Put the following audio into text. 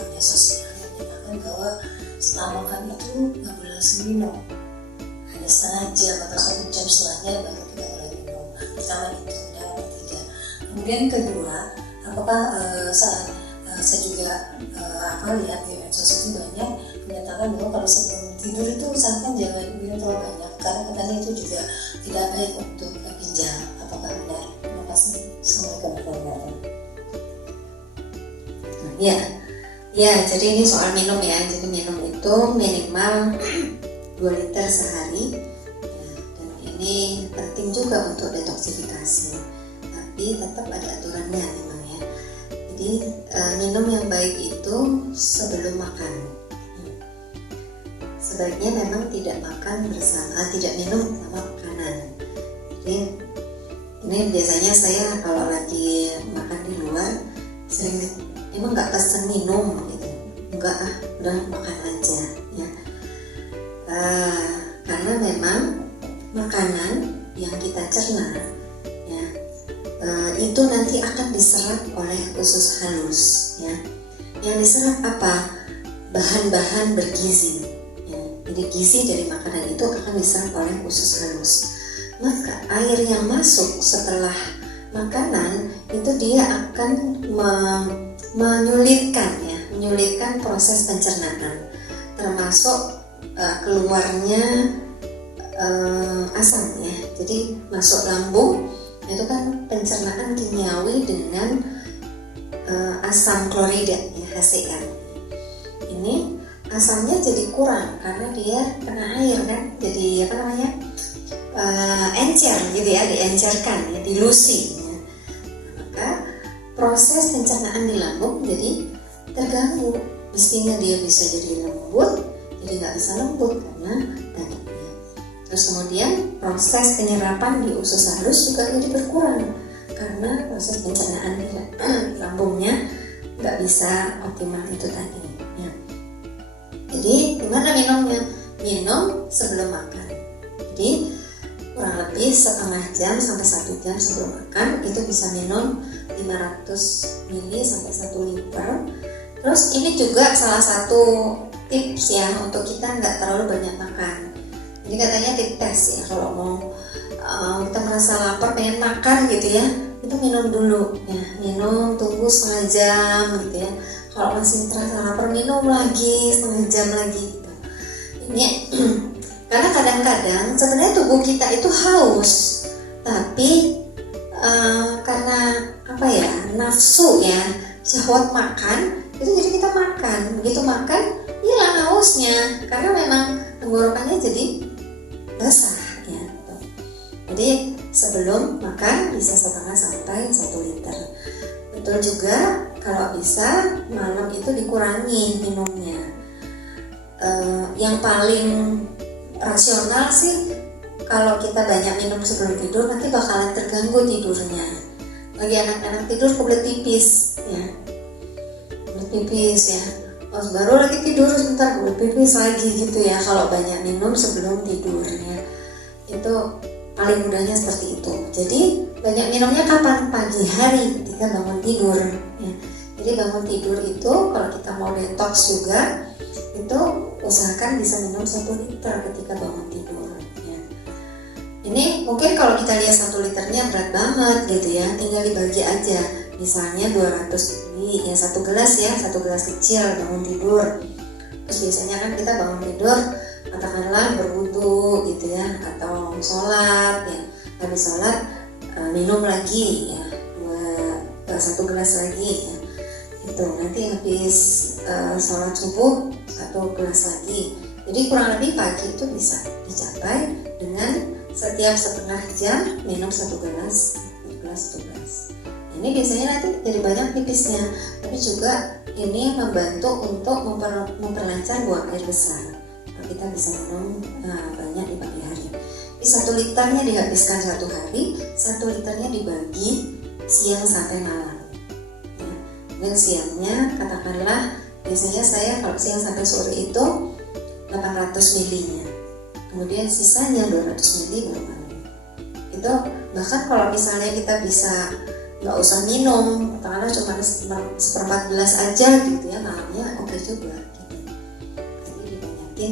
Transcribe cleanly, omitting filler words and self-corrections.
media sosial yang menyatakan bahwa setelah makan itu nggak boleh langsung minum, hanya setengah jam atau 1 jam setelahnya baru kita boleh minum. Pertama itu, benar atau tidak. Kemudian kedua, apakah saat saya juga lihat di medsos itu banyak menyatakan bahwa kalau sebelum tidur itu usahakan jangan minum terlalu banyak karena katanya itu juga tidak baik untuk ginjal. Apakah benar? Terima kasih. Assalamualaikum warahmatullahi wabarakatuh. Ya, jadi ini soal minum ya. Jadi minum itu minimal 2 liter sehari. Dan ini penting juga untuk detoksifikasi. Tapi tetap ada aturannya memang ya. Jadi minum yang baik itu sebelum makan. Sebaiknya memang tidak makan bersama, tidak minum bersama makanan. Jadi ini biasanya saya kalau lagi makan di luar sering emang nggak pesen minum gitu, enggak udah makan aja ya. Karena memang makanan yang kita cerna ya itu nanti akan diserap oleh usus halus ya. Yang diserap apa? Bahan-bahan bergizi ya. Jadi gizi dari makanan itu akan diserap oleh usus halus. Maka air yang masuk setelah makanan itu dia akan menyulitkan proses pencernaan, termasuk keluarnya asam ya. Jadi masuk lambung itu kan pencernaan kimiawi dengan asam klorida ya, HCl. Ini asamnya jadi kurang karena dia kena air kan, jadi apa namanya encer gitu ya, diencerkan ya, dilusi ya. Maka proses pencernaan di lambung jadi terganggu. Mestinya dia bisa jadi lembut, jadi nggak bisa lembut karena dagingnya. Terus kemudian proses penyerapan di usus halus juga jadi berkurang karena proses pencernaan di lambungnya nggak bisa optimal itu tadi ya. Jadi gimana minumnya? Minum sebelum makan. Jadi kurang lebih setengah jam sampai 1 jam sebelum makan itu bisa minum 500 ml sampai 1 liter. Terus ini juga salah satu tips ya untuk kita nggak terlalu banyak makan. Jadi katanya dites ya, kalau mau kita merasa lapar pengen makan gitu ya, itu minum dulu ya, minum tunggu setengah jam gitu ya. Kalau masih terasa lapar minum lagi setengah jam lagi gitu. Ini karena kadang-kadang sebenarnya tubuh kita itu haus, tapi karena apa ya, nafsu ya, syahwat makan itu jadi kita makan. Begitu makan hilang hausnya karena memang tenggorokannya jadi basah ya. Jadi sebelum makan bisa setengah sampai 1 liter. Betul juga kalau bisa malam itu dikurangi minumnya. Yang paling rasional sih kalau kita banyak minum sebelum tidur nanti bakalan terganggu tidurnya. Bagi anak-anak tidur kebelet pipis ya, kebelet pipis ya, pas baru lagi tidur sebentar kebelet pipis lagi gitu ya. Kalau banyak minum sebelum tidurnya itu paling mudahnya seperti itu. Jadi banyak minumnya kapan? Pagi hari ketika bangun tidur ya. Jadi bangun tidur itu kalau kita mau detox juga itu usahakan bisa minum 1 liter ketika bangun tidur ya. Ini mungkin kalau kita lihat 1 liternya berat banget gitu ya, tinggal dibagi aja. Misalnya 200 ml ya, 1 gelas ya, 1 gelas kecil bangun tidur. Terus biasanya kan kita bangun tidur katakanlah berwudu gitu ya, atau sholat ya, habis sholat minum lagi ya, 1 gelas lagi ya. Itu nanti habis sholat subuh 1 gelas lagi. Jadi kurang lebih pagi itu bisa dicapai dengan setiap setengah jam minum 1 gelas, 1 gelas. Ini biasanya nanti jadi banyak pipisnya, tapi juga ini membantu untuk memperlancar buang air besar. Kita bisa minum banyak di pagi hari. Di 1 liternya dihabiskan 1 hari, 1 liternya dibagi siang sampai malam. Ya. Dan siangnya katakanlah biasanya saya kalau siang sampai sore itu 800 ml-nya. Kemudian sisanya 200 ml baru malam. Itu bahkan kalau misalnya kita bisa nggak usah minum, katakanlah cuma 1/4 gelas aja gitu ya malamnya, juga gitu. Jadi dibanyakin